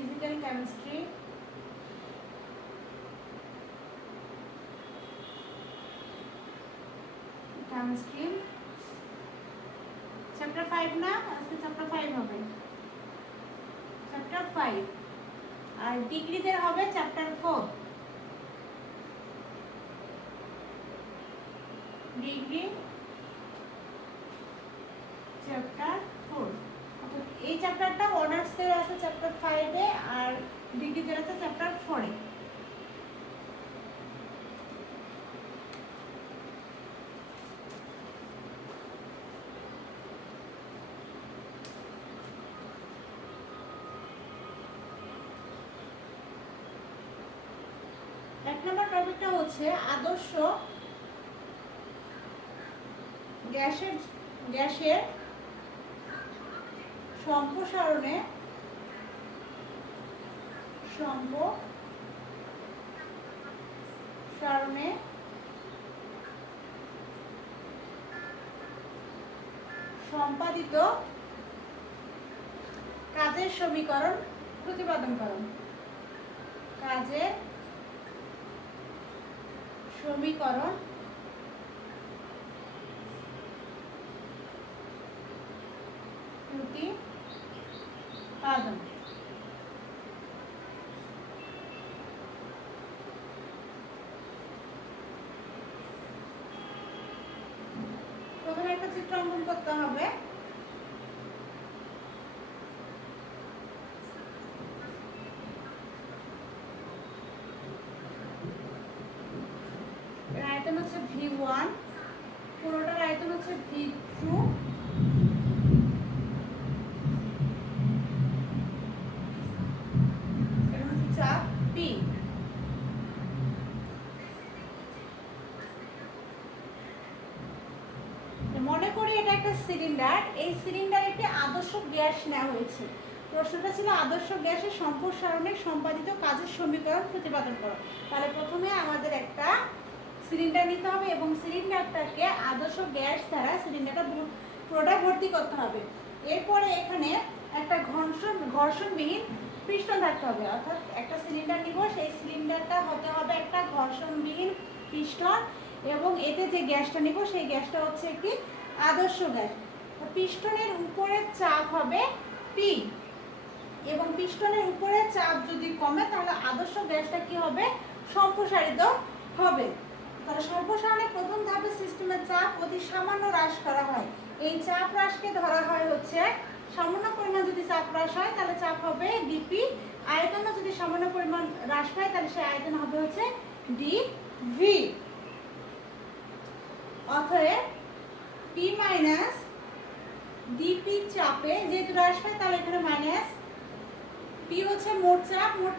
physical chemistry, chapter 5 না, আজকে chapter 5 হবে, চ্যাপ্টার 5। আর ডিগ্রিদের হবে চ্যাপ্টার 4, ডিগ্রি চ্যাপ্টার 4। অর্থাৎ এই চ্যাপ্টারটা অনার্সদের আছে চ্যাপ্টার 5 এ, আর ডিগ্রিদের আছে চ্যাপ্টার 4 এ। এক নম্বর টপিকটা হচ্ছে আদর্শ গ্যাসের সম্প্রসারণে সম্পাদিত কাজের সমীকরণ প্রতিপাদন করো। কাজের সমীকরণ প্রতিপাদন। প্রথমে একটা চিত্র অঙ্কন করতে হবে। আয়তন হচ্ছে V1, পুরোটার আয়তন হচ্ছে V2, এবং হচ্ছে চাপ P। মনে করি এটা একটা সিলিন্ডার, এই সিলিন্ডারে একটি আদর্শ গ্যাস নেওয়া হয়েছে। প্রশ্নটা ছিল আদর্শ গ্যাসের সম্প্রসারণে সম্পাদিত কাজের সমীকরণ প্রতিপাদন করো। তাহলে প্রথমে আমাদের একটা সিলিন্ডার নিতে হবে এবং সিলিন্ডারটাকে আদর্শ গ্যাস দ্বারা সিলিন্ডারটা পুরোটা ভর্তি করতে হবে। এরপরে এখানে একটা ঘর্ষণবিহীন পিস্টন থাকতে হবে। অর্থাৎ একটা সিলিন্ডার নিব, সেই সিলিন্ডারটা হতে হবে একটা ঘর্ষণবিহীন পিস্টন, এবং এতে যে গ্যাসটা নিব সেই গ্যাসটা হচ্ছে একটি আদর্শ গ্যাস। পিস্টনের উপরের চাপ হবে P, এবং পিস্টনের উপরের চাপ যদি কমে তাহলে আদর্শ গ্যাসটা কি হবে? সম্প্রসারিত হবে। তাহলে সম্প্রসারণের প্রথম ধাপে সিস্টেমের চাপ অতি সামান্য হ্রাস করা হয়। এই চাপ হ্রাসকে ধরা হয় হচ্ছে, সামান্য পরিমাণ যদি চাপ হ্রাস হয় তাহলে চাপ হবে ডিপি, আয়তন যদি সামান্য পরিমাণ হ্রাস পায় তাহলে সেই আয়তন হবে হচ্ছে ডিভি। অতএব পি মাইনাস ডিপি চাপে যেহেতু হ্রাস পায় তাহলে এখানে মাইনাস পি হচ্ছে মোট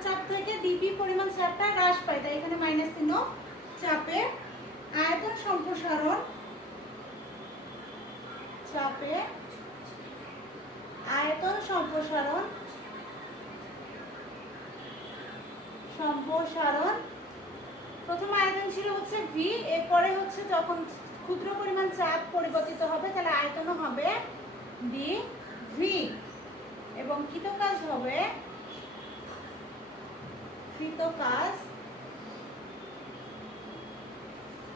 চাপ থেকে ডিপি পরিমাণ চাপটা হ্রাস পায়, তাই এখানে মাইনাস চিহ্ন। চাপে আয়তন সম্প্রসারণ প্রথম আয়তন ছিল হচ্ছে ভি, এরপরে হচ্ছে যখন ক্ষুদ্র পরিমাণ চাপ পরিবর্তিত হবে তাহলে আয়তনও হবে ডি ভি, এবং কৃতকাজ হবে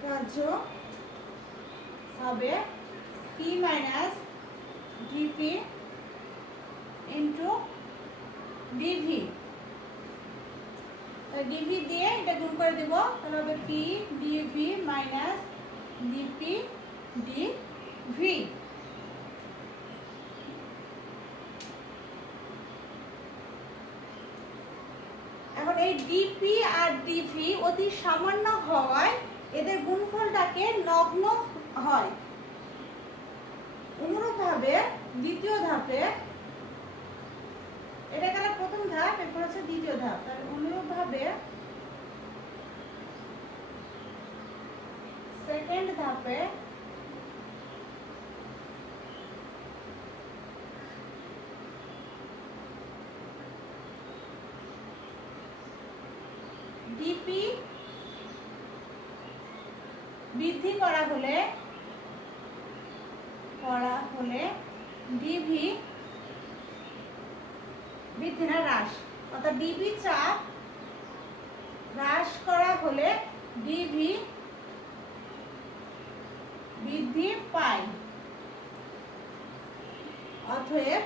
কার্য হবে P minus DP into DV. DV দিয়ে এটা গুণ করে দেব, তাহলে হবে P DV minus DP DV. এখন এই ডিপি আর ডিভি অতি সামান্য হওয়ায় এদের গুণফলটাকে নগ্ন হয়। অনুরূপভাবে দ্বিতীয় ধাপে, এটা গেল প্রথম ধাপ, এরপর হচ্ছে দ্বিতীয় ধাপ। তাহলে অনুরূপভাবে সেকেন্ড ধাপে ডিপি বৃদ্ধি করা হলে ডিভি বৃদ্ধি না হ্রাস, অর্থাৎ ডিভি চাপ হ্রাস করা হলে ডিভি বৃদ্ধি পায়। অতএব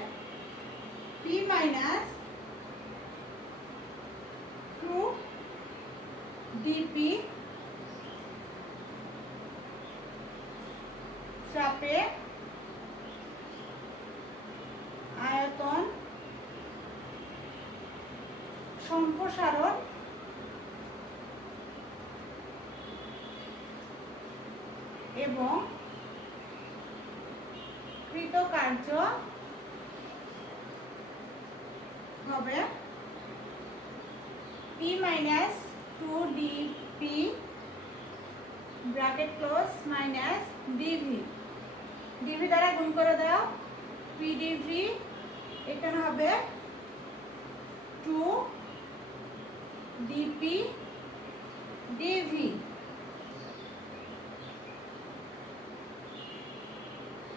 পি মাইনাস 2 ডিপি চাপে আয়তন সম্প্রসারণ এবং কৃতকার্য হবে P minus 2 dP bracket close minus dV। dV দ্বারা গুণ করে দাও, pdV এখানে হবে 2 dP dV।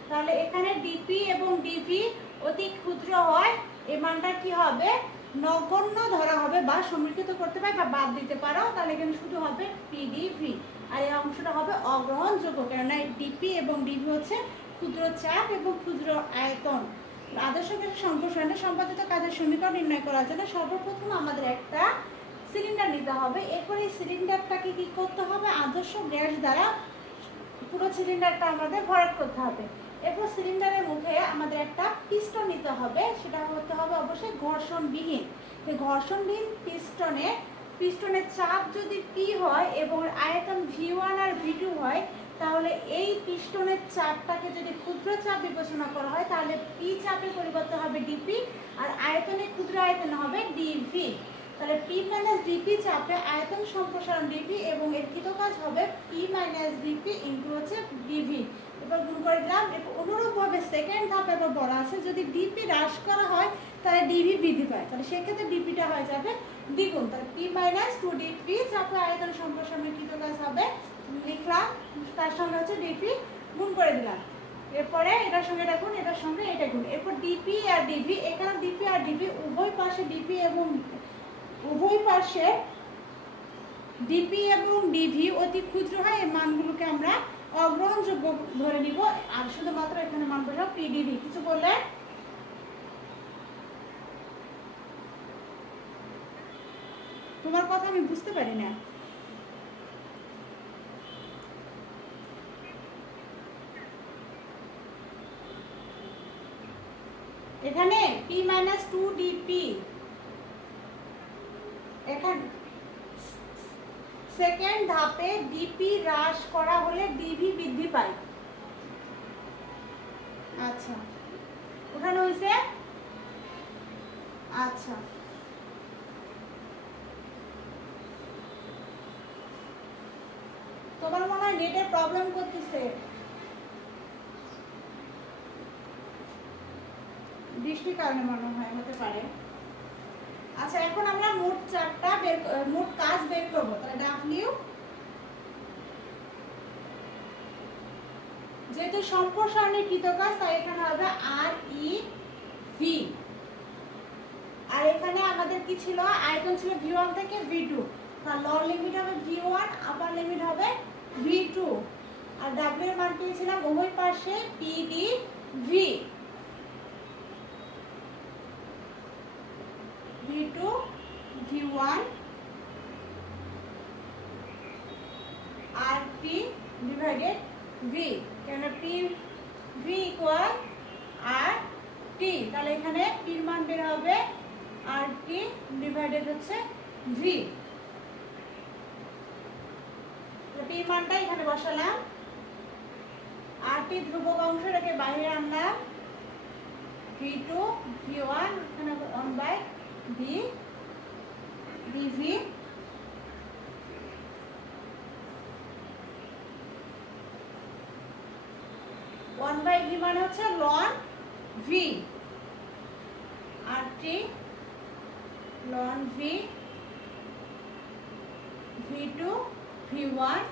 তাহলে এখানে dP এবং dV অতি ক্ষুদ্র হয়, এই মানটা কি হবে নগণ্য ধরা হবে বা সমীকৃত করতে পারে বা বাদ দিতে পারো। তাহলে এখানে শুধু হবে pdV আর এই অংশটা হবে অগ্রহণযোগ্য, কেননা dP এবং dV হচ্ছে ক্ষুদ্র চাপ এবং ক্ষুদ্র আয়তন। আদর্শ গ্যাসের সম্প্রসারণে সম্পাদিত কাজের সমীকরণ নির্ণয় করার জন্য সর্বপ্রথম আমাদের একটা সিলিন্ডার নিতে হবে। এরপর এই সিলিন্ডারটাকে কি করতে হবে, আদর্শ গ্যাস দ্বারা পুরো সিলিন্ডারটা আমাদের ভরাট করতে হবে। এরপর সিলিন্ডারের মুখে আমাদের একটা পিস্টন নিতে হবে, সেটা হতে হবে অবশ্যই ঘর্ষণবিহীন। এই ঘর্ষণবিহীন পিস্টনের চাপ যদি পি হয় এবং আয়তন V1 আর V2 হয়, তাহলে এই পিস্টনের চাপটাকে যদি ক্ষুদ্র চাপ বিবেচনা করা হয় তাহলে পি চাপের পরিবর্তে হবে ডিপি আর আয়তনে ক্ষুদ্র আয়তন হবে ডিভি। তাহলে পি মাইনাস ডিপি চাপে আয়তন সম্প্রসারণ ডিভি এবং এর কৃতকাজ হবে পি মাইনাস ডিপি ইন্টু হচ্ছে ডিভি। এবার গুণ করে দিলাম। এরপর অনুরূপভাবে সেকেন্ড ধাপ এবার বলা আছে যদি ডিপি হ্রাস করা হয় তাহলে ডিভি বৃদ্ধি পায়, তাহলে সেক্ষেত্রে ডিপিটা হয়ে যাবে দ্বিগুণ। তাহলে পি মাইনাস 2 ডিপি চাপে আয়তন সম্প্রসারণের কৃতকাজ হবে, লিখলাম, তার সঙ্গে হচ্ছে ডিপি গুণ করে দিলাম। এরপরে এটার সঙ্গে এটা গুণ, এটার সঙ্গে এটা গুণ। এরপর ডিপি আর ডিভি, এখানে ডিপি আর ডিভি উভয় পাশে ডিপি এবং উভয় পাশে ডিপি এবং ডিভি অতি ক্ষুদ্র হয়, এই মানগুলোকে আমরা অগ্রহণযোগ্য ধরে নিব আর শুধুমাত্র এখানে মান বসাবো পিডিভি। কিছু বললে তোমার কথা আমি বুঝতে পারি না। এখানে পি মাইনাস 2 ডিপি, এখানে সেকেন্ড ধাপে ডিপি হ্রাস করা হলে ডিভি বৃদ্ধি পায়। আচ্ছা, ওখানে হয়েছে। আচ্ছা, তোমার মনে হয় নেটের প্রবলেম করতেছে, বৃষ্টির কারণে মনে হয়, হতে পারে। আচ্ছা, এখন আমরা মোট চাপটা মোট কাজ বের করবো। তাহলে ডাব্লিউ, যেহেতু সম্প্রসারণের কৃতকাজ তাই এখানে হবে আর ই ভি। আর এখানে আমাদের কি ছিল, আয়তন ছিল V1 থেকে V2, তার লোয়ার লিমিট হবে V1, আপার লিমিট হবে V2। আর ডাব্লিউ এর মান পেয়েছিলাম উভয় পাশে PDV, V2 V1 RT divided V, কেন PV ইকুয়াল RT। তাহলে এখানে P এর মান বের হবে RT ডিভাইডেড হচ্ছে V। P এর মানটা এখানে বসালাম, RT ধ্রুবক অংশটাকে বাইরে আনলাম, V2 V1 এখানে 1/V dV। 1/V মানে হচ্ছে ln V, RT ln V, V2 V1,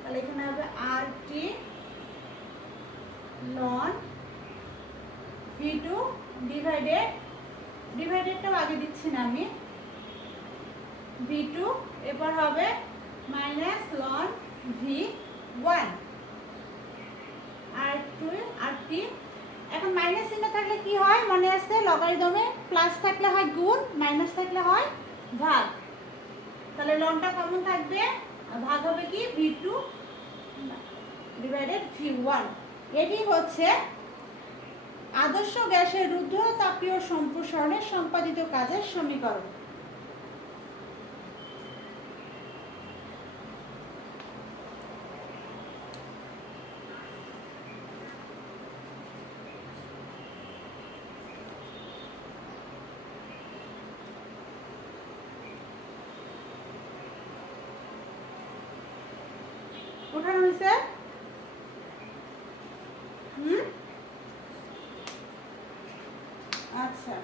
তাহলে এখানে হবে RT ln V2 ডিভাইডেড ডিভাইডেডটাও আগে দিচ্ছি না আমি। v2 এরপর হবে minus loan v1 r2 rt। এখন মাইনাস চিহ্ন থাকলে কি হয় মনে আছে, লগারিদমে প্লাস থাকলে হয় গুণ, মাইনাস থাকলে হয় ভাগ। তাহলে লনটা কমন থাকবে, ভাগ হবে কি v2 ডিভাইডেড v1। এটি হচ্ছে আদর্শ গ্যাসের রুদ্ধ তাপীয় সম্প্রসারণের সম্পাদিত কাজের সমীকরণ। ওঠানো হয়েছে? আচ্ছা,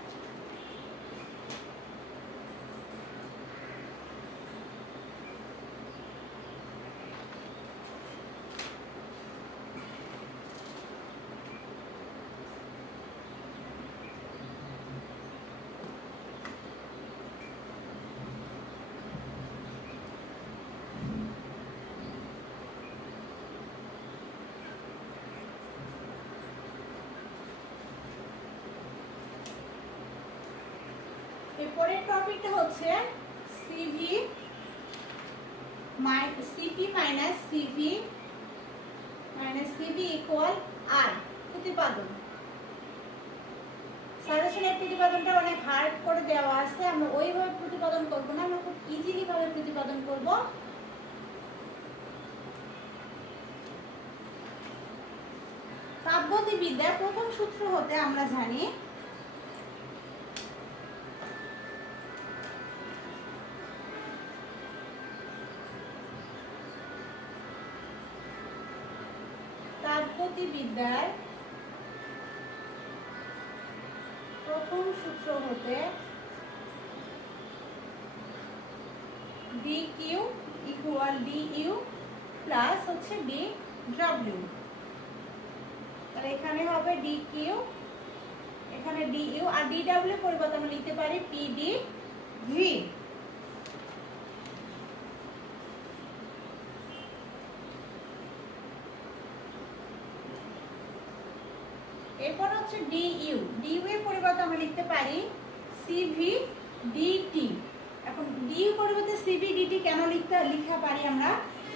এরপরের টপিকটা হচ্ছে সিপি মাইনাস সিভি ইকুয়াল আর প্রতিপাদন। সাজেশনের প্রতিপাদনটা অনেক হার্ড করে দেওয়া আছে, আমরা ওইভাবে প্রতিপাদন করব না, আমরা খুব ইজিলি ভাবে প্রতিপাদন করব। তাপগতিবিদ্যার প্রথম সূত্র হতে আমরা জানি তাপগতিবিদ্যার প্রথম সূত্র হতে dq ইকুয়াল du প্লাস হচ্ছে dw। তাহলে এখানে হবে dq, এখানে du আর dw পরিবর্তে আমরা লিখতে পারি pdv। এরপর হচ্ছে du এর পরিবর্তে আমরা লিখতে পারি cv dt। এখন du পরিবর্তে cv dt কেন লিখা পারি আমরা,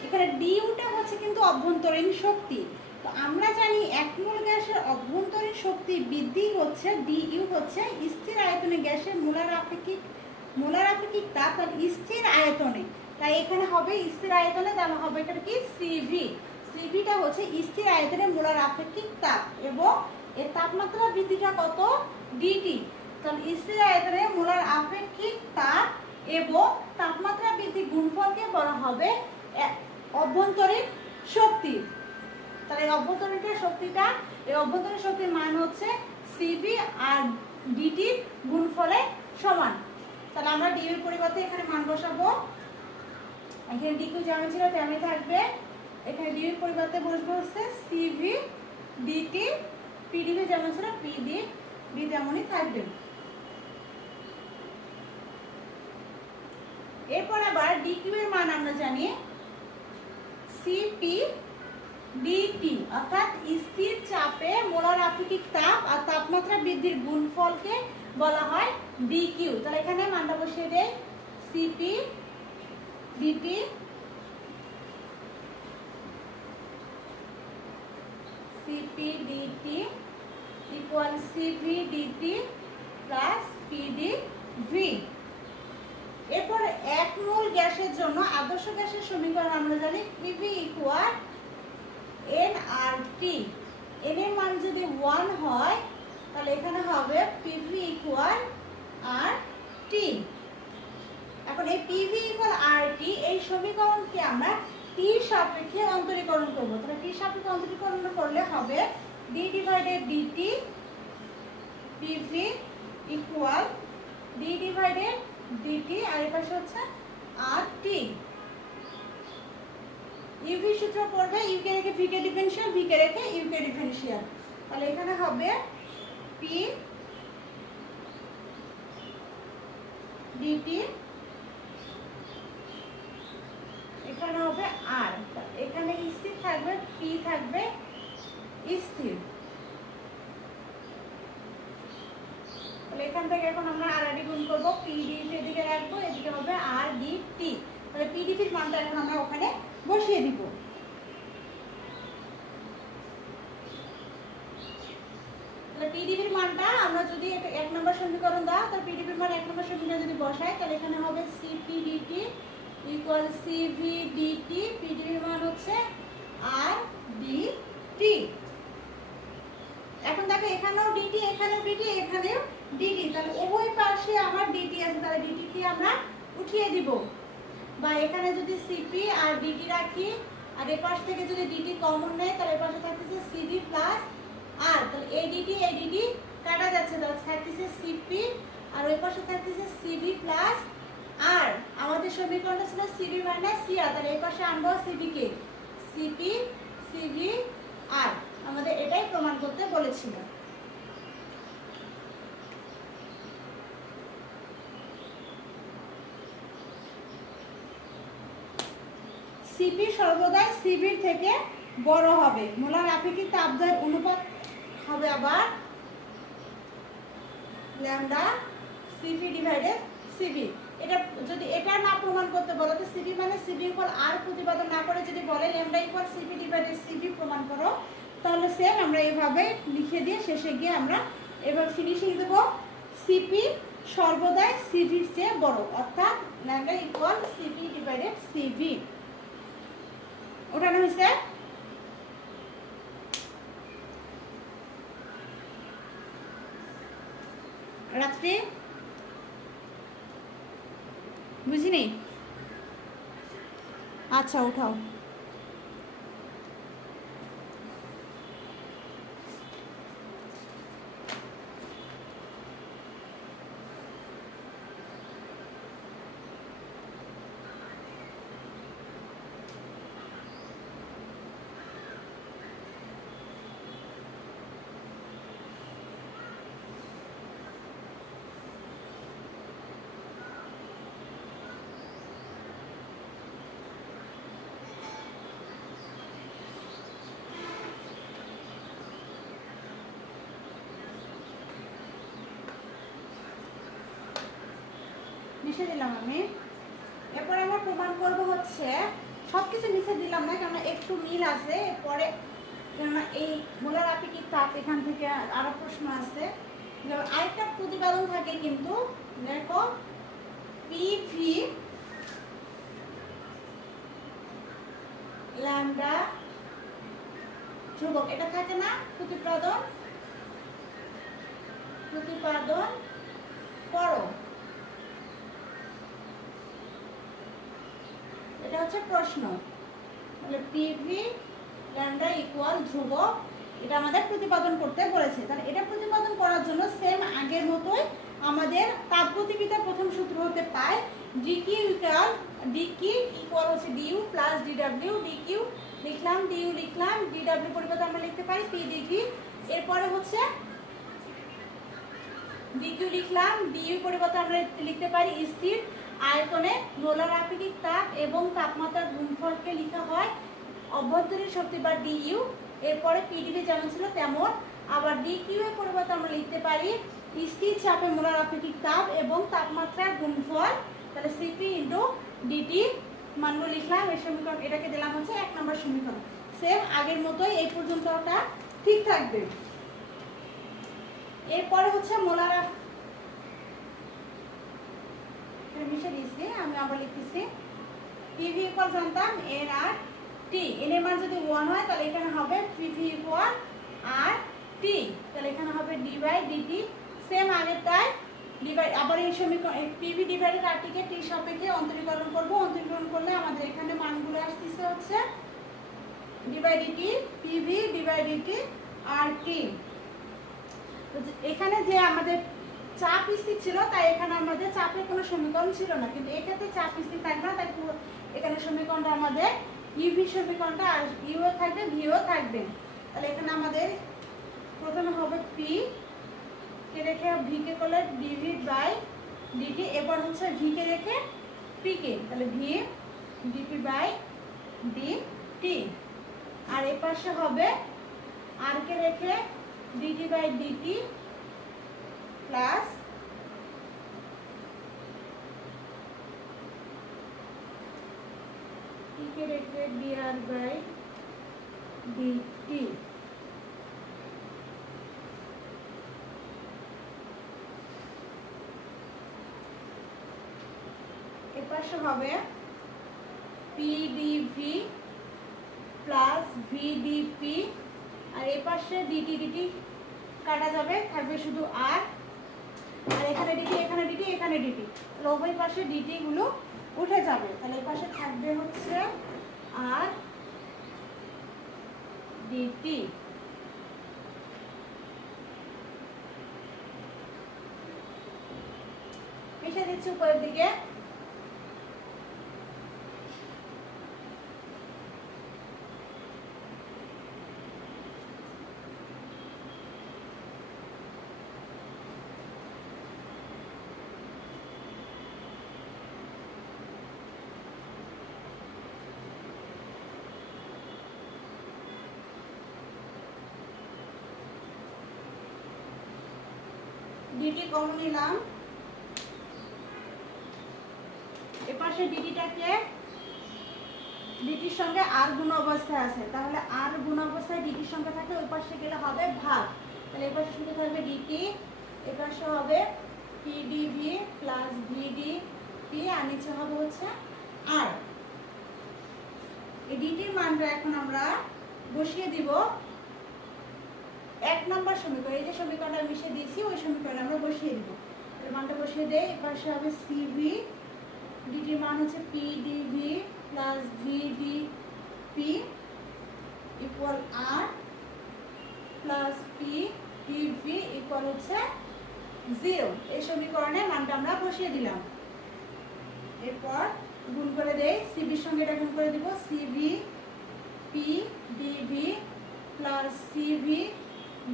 এখানে duটা হচ্ছে কিন্তু অভ্যন্তরীণ শক্তি। তো আমরা জানি এক মোল গ্যাসের অভ্যন্তরীণ শক্তি বৃদ্ধি হচ্ছে du হচ্ছে স্থির আয়তনে গ্যাসের মোলার আপেক্ষিক তাপ আর স্থির আয়তনে, তাই এখানে হবে স্থির আয়তনে, তাহলে হবে এটা কি সিভিটা হচ্ছে স্থির আয়তনে মোলার আপেক্ষিক তাপ এবং এর তাপমাত্রা বৃদ্ধিটা কত ডিটি। তাহলে স্থির আয়তনে মোলার আপেক্ষিক তাপ এবং তাপমাত্রা বৃদ্ধি গুণফলকে বলা হবে অভ্যন্তরীণ শক্তি। তাহলে এই অভ্যন্তরীণ শক্তির মান হচ্ছে সিভি আর ডিটি গুণফলের সমান। তাহলে আমরা ডি এর পরিবর্তে এখানে মান বসাবো, এখানে ডি কিউ যেমন ছিল তেমনই থাকবে, এখানে ডি এর পরিবর্তে বসবে হচ্ছে সিভি ডিটি, পিডিভি যেমন ছিল পিডি ডি তেমনই থাকবে। এরপর আবার ডি কিউ এর মান আমরা জানি সিপি ডিটি, অর্থাৎ স্থির চাপে মোলার আপেক্ষিক তাপ আর তাপমাত্রা বৃদ্ধির গুণফলকে বলা হয় ডিকিউ। তাহলে এখানে মানটা বসিয়ে দেই CP DT equal CV DT plus PDV. এরপর এক মোল গ্যাসের জন্য আদর্শ গ্যাসের সমীকরণ আমরা জানি পিভি ইকুয়াল nRT। n এর মান যদি 1 হয় তাহলে এখানে হবে PV ইকুয়াল RT। এখন এই PV ইকুয়াল RT এই সমীকরণকে আমরা t সাপেক্ষে অন্তরীকরণ করব। তাহলে t সাপেক্ষে অন্তরীকরণ করলে হবে d divided dt PV equal d divided dt আর এর পাশে হচ্ছে RT। ইউভি সূত্র পড়বে, ইউ কে রেখে V K differential, V K রেখে ইউ কে ডিফারেনশিয়াল। তাহলে এখানে হবে পি ডিটি, এখানে হবে আর, এখানে স্থির থাকবে, পি থাকবে স্থির। তাহলে এখান থেকে এখন আমরা আর ডি গুণ করবো, পি ডি এদিকে রাখবো, এদিকে হবে আর ডি টি। তাহলে পিডিপির মানটা এখন আমরা ওখানে বসিয়ে দিব। তাহলে পিডিপির মানটা আমরা যদি এক নম্বর সমীকরণ দাও, তাহলে পিডিপির মান এক নম্বর সমীকরণ যদি বসাই, তাহলে এখানে হবে CP DT equal CV DT, পিডিপির মান হচ্ছে আর ডি টি। এখন দেখো এখানেও ডিটি, এখানেও ডিটি, এখানেও ডিটি, তাহলে উভয় পাশে আমার ডিটি আছে, তাহলে ডিটি কে আমরা উঠিয়ে দিব। বা এখানে যদি সিপি আর ডিটি রাখি, আর এই পাশ থেকে যদি ডিটি কমন নেয়, তাহলে এই পাশে থাকতেছে সিডি প্লাস আর, তাহলে এই ডিটি কাটা যাচ্ছে, তাহলে থাকতেছে সিপি আর ওই পাশে থাকতেছে সিডি প্লাস আর। আমাদের সমীকরণটা ছিল সিবি মাইনাস সিআর, তাহলে এই পাশে আনবো সিবি কে, সিপি সিবি আর। আমাদের এটাই প্রমাণ করতে বলেছিল। সিপি সর্বদাই সিবির থেকে বড় হবে। মোলার আপেক্ষিক তাপদ্বয়ের অনুপাত হবে আবার ল্যামডা সিপি ডিভাইডেড সিবি। এটা যদি এটা না প্রমাণ করতে বলো, তো সিবি মানে সিবি ইকুয়াল আর প্রতিপাদন না করে যদি বলে lambda equal CP divided CB প্রমাণ করো, তাহলে সেম আমরা এইভাবে লিখে দিয়ে শেষে গিয়ে আমরা এবার ফিনিশিং দেব। সিপি সর্বদাই সিবির চেয়ে বড়, অর্থাৎ lambda equal CP divided CB. ওঠানো হয়েছে। রাত্রি বুঝিনি, আচ্ছা উঠাও। নিচে দিলাম আমি। এরপরে আমরা প্রমাণ করব হচ্ছে, সবকিছু নিচে দিলাম না কারণ একটু মিল আছে, পরে কেননা এই মোলার আপেক্ষিক তাপ এখান থেকে আরো প্রশ্ন আছে। আরেকটা প্রতিপাদন থাকে কিন্তু, দেখো পিভি ল্যামডা ধ্রুবক, এটা থাকে না প্রতিপাদন করো, এটা হচ্ছে প্রশ্ন। তাহলে পিভি ল্যামডা ইকুয়াল ধ্রুবক, এটা আমাদের প্রতিপাদন করতে বলেছে। তাহলে এটা প্রতিপাদন করার জন্য সেম আগের মতোই আমাদের তাপগতিবিদ্যার প্রথম সূত্র হতে পায় ডিকিউ ইকুয়াল হচ্ছে ডিইউ প্লাস ডিডব্লিউ। ডিকিউ লিখলাম, ডিইউ লিখলাম, ডিডব্লিউ পরিবর্তে আমরা লিখতে পারি পি ডিভি। এরপরে হচ্ছে ডিকিউ লিখলাম, ডিইউ পরিবর্তে আমরা লিখতে পারি স্থির আয়তনে মোলার আপেক্ষিক তাপ এবং তাপমাত্রার গুণফলকে লেখা হয় অভ্যন্তরীণ শক্তি বা ডিইউ। এরপরে পিডিভি যেমন ছিল তেমন, আবার ডিকিউ এর পরিবর্তে আমরা লিখতে পারি স্থির চাপে মোলার আপেক্ষিক তাপ এবং তাপমাত্রার গুণফল। তাহলে সিপি ইন্টু ডিটি মানগুলো লিখলাম, এই সমীকরণ এটাকে দিলাম হচ্ছে 1 নম্বর সমীকরণ। সেম আগের মতোই এই পর্যন্তটা ঠিক থাকবে। এরপরে হচ্ছে মোলার মিশে দিয়েছি, আমি আবার লিখতেছি পিভি ইকুয়াল জানতাম এন আর টি, এন এর মান যদি 1 হয় তাহলে এখানে হবে পিভি ইকুয়াল আর টি, তাহলে এখানে হবে ডি বাই ডিটি। সেম আগেরটাই ডিভাইড, আবার এই সমীকরণ পিভি ডিভাইডেড আর টি কে টি সাপেক্ষে অন্তরীকরণ করব। অন্তরীকরণ করলে আমাদের এখানে মানগুলো আসতেছে হচ্ছে D by DT, PV D by DT আর টি। এখানে যে আমাদের চাপ স্থির ছিল, তাই এখানে আমাদের চাপের কোনো সমীকরণ ছিল না, কিন্তু এক্ষেত্রে চাপ স্থির থাকবে না, তাই এখানে সমীকরণটা আমাদের ইউভি সমীকরণটা ইউ থাকবে, ভিও থাকবে। তাহলে এখানে আমাদের প্রথমে হবে পি কে রেখে ভি কে করলে ডিভি বাই ডিটি। এবার হচ্ছে ভিকে রেখে পিকে, তাহলে ভি ডিপি বাই ডিটি। আর এ পাশে হবে আর কে রেখে ডিটি বাই ডিটি প্লাস টিকে রেখে ডিআর বাই ডিটি। এ পাশে হবে পিডিভি প্লাস ভিডিপি। আর এ পাশে ডিটি ডিটি কাটা যাবে, থাকবে শুধু আর। আর এখানে ডিটি, এখানে ডিটি, এখানে ডিটি, তাহলে উভয় পাশে ডিটি গুলো উঠে যাবে। তাহলে এই পাশে থাকবে হচ্ছে আর ডিটি। মিশে দিচ্ছি উপরের দিকে। ডিটি কমন নিলাম, এপাশে ডিটিটাকে ডিটির সঙ্গে আর গুণ অবস্থায় আছে, তাহলে আর গুণ অবস্থায় ডিটির সঙ্গে থাকে, ওই পাশে গেলে হবে ভাগ। তাহলে এই পাশে শুধু থাকবে ডিটি, এ পাশে হবে পিডিভি প্লাস ভিডিপি, আর নিচে হবে হচ্ছে আর। এই ডিটির মানটা এখন আমরা বসিয়ে দিব 1 নম্বর সমীকরণ। এই যে সমীকরণটা মিশিয়ে দিয়েছি ওই সমীকরণে আমরা বসিয়ে দিব। এর মানটা বসিয়ে দেই। এই পাশে হবে সিভি, ডিটির মান হচ্ছে পিডিভি প্লাস ভিডিপি ইকুয়াল আর প্লাস পিডিভি ইকুয়াল হচ্ছে 0। এই সমীকরণে মানটা আমরা বসিয়ে দিলাম। এরপর গুণ করে দেই, সিভির সঙ্গে এটা গুণ করে দিব, CV PDV plus CV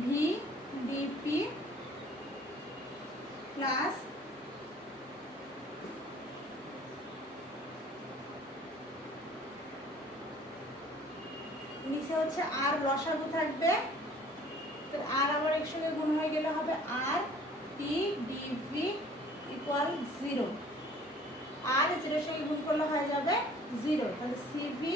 VDP plus নিচে হচ্ছে আর লসাগু থাকবে, তো আর আবার একসঙ্গে গুণ হয়ে গেলে হবে আর পি ডিভি ইকুয়াল 0। আর 0 এর সঙ্গে গুণ করলে হয়ে যাবে 0। তাহলে CV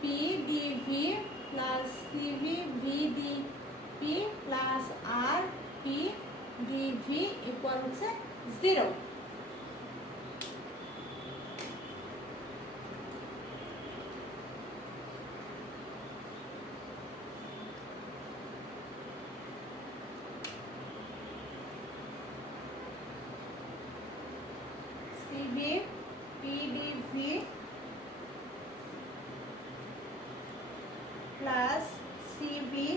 P DV plus CV VDP plus R P DV equal হচ্ছে 0। CV PDV plus CV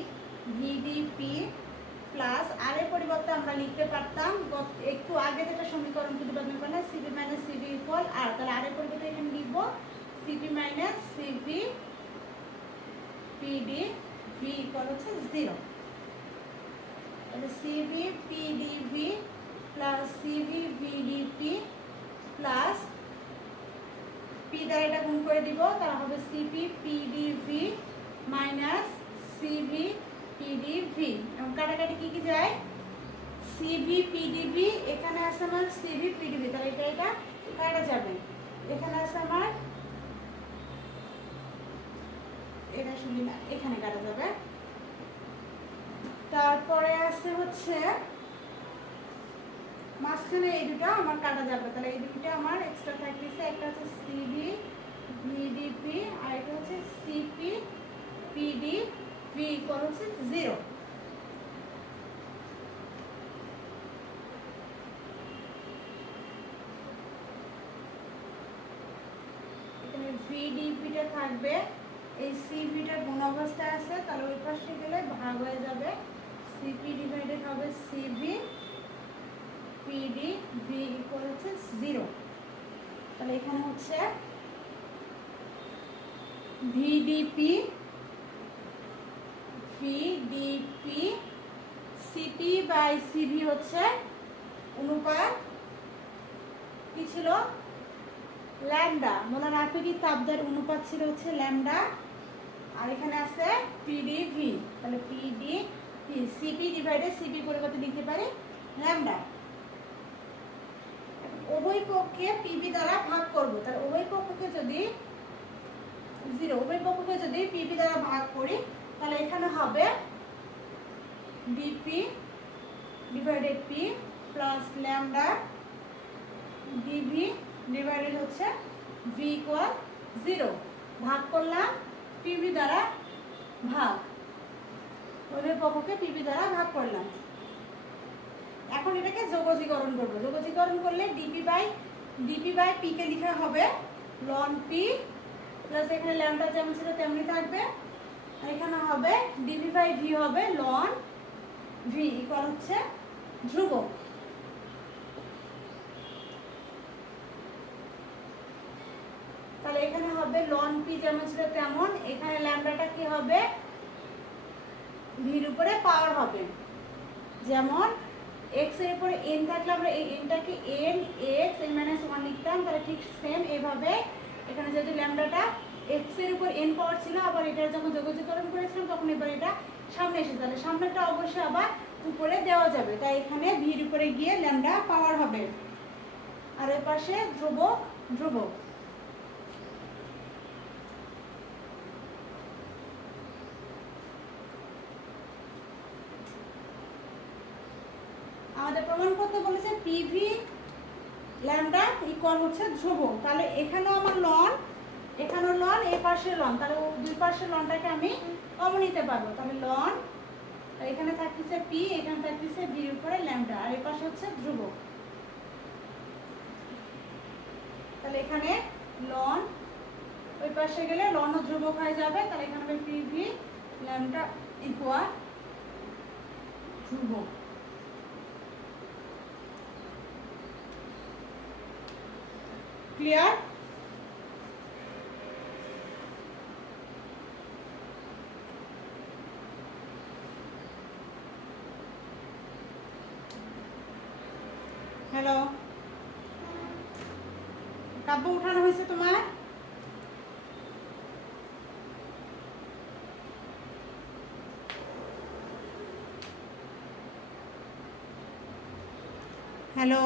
VDP plus R এর পরিবর্তে আমরা লিখতে পারতাম একটু আগে যেটা সমীকরণ প্রতিপাদন করলে সিভি মাইনাস সিভি ইকুয়াল আর, তাহলে আর এর পরিবর্তে এখানে লিখব CV minus CV PDV equal হচ্ছে 0। তাহলে CV PDV plus CV VDP plus P দ্বারা এটা গুণ করে দিব, তাহলে হবে CP PDV minus CV PDV. এবং কাটাকাটি কি কি যায়, সিভি পিডিভি, এখানে আছে আমার সিভি পিডিভি, তাহলে এটা এটা কাটা যাবে। এখানে আছে আমার এটা শুনি না, এখানে কাটা যাবে। তারপরে আছে হচ্ছে মাঝখানে এই দুটো আমার কাটা যাবে, তাহলে এই দুটো আমার এক্সট্রা থাকতেছে। একটা হচ্ছে সিভি ভিডিপি আর এটা হচ্ছে সিপি পিডিভি ইকুয়াল হচ্ছে 0। এখানে ভিডিপিটা থাকবে, এই সিভিটা গুণ অবস্থায় আছে, তাহলে ওই পাশে গেলে ভাগ হয়ে যাবে, সিপি ডিভাইডেড হবে সিভি পিডিভি ইকুয়াল হচ্ছে 0। তাহলে এখানে হচ্ছে VDP VDP CP by CV হচ্ছে অনুপাত কি ছিল, ল্যামডা। মোলার আপেক্ষিক তাপদ্বয়ের অনুপাত ছিল হচ্ছে ল্যামডা। আর এখানে আছে পিডিভি, তাহলে পিডিভি সিপি ডিভাইডেড সিপি পরিবর্তে লিখতে পারি ল্যামডা। উভয় পক্ষকে পিবি দ্বারা ভাগ করব, তাহলে উভয় পক্ষকে যদি পিবি দ্বারা ভাগ করি তাহলে এখানে হবে DP divided P plus lambda DV divided হচ্ছে ভি ইকুয়াল 0। ভাগ করলাম পিবি দ্বারা ভাগ, উভয় পক্ষকে পিবি দ্বারা ভাগ করলাম। এখন এটাকে যোগজীকরণ করব। যোগজীকরণ করলে ডিপি বাই পি কে লেখা হবে লন পি প্লাস এখানে ল্যামডা যেমন ছিল তেমনি থাকবে, আর এখানে হবে ডিপি বাই ভি হবে লন ভি ইকুয়াল হচ্ছে ধ্রুবক। তাহলে এখানে হবে লন পি যেমন ছিল তেমন, এখানে ল্যামডাটা কি হবে ভির উপরে পাওয়ার হবে। যেমন x এর উপরে n থাকলে আমরা এই nটাকে n x n - 1 লিখতাম, তাহলে ঠিক সেম এইভাবে এখানে যদি ল্যামডাটা x এর উপর n পাওয়ার ছিল, আবার এটার যখন যোগজীকরণ করেছিলাম তখন এবার এটা সামনে এসে, তাহলে সামনেটা অবশ্যই আবার উপরে দেওয়া যাবে, তাই এখানে ভির উপরে গিয়ে ল্যামডা পাওয়ার হবে। আর এর পাশে ধ্রুবক ধ্রুবক। আমাদের প্রমাণ করতে বলেছে পিভি ল্যামডা ইকুয়াল হচ্ছে ধ্রুবক। তাহলে এখানেও আমার লন, এখানেও লন, এই পাশে লন, তাহলে দুই পাশের লনটাকে আমি কমন নিতে পারবো। তাহলে লন, এখানে থাকতেছে পি, এখানে থাকতেছে ভির উপরে ল্যামডা, আর এই পাশে হচ্ছে ধ্রুবক। তাহলে এখানে লন ওই পাশে গেলে লন ও ধ্রুবক হয়ে যাবে, তাহলে এখানে হবে পিভি ল্যামডা ইকুয়াল ধ্রুবক। ক্লিয়ার? হ্যালো, কাব্য উঠানো হয়েছে তোমার? হ্যালো।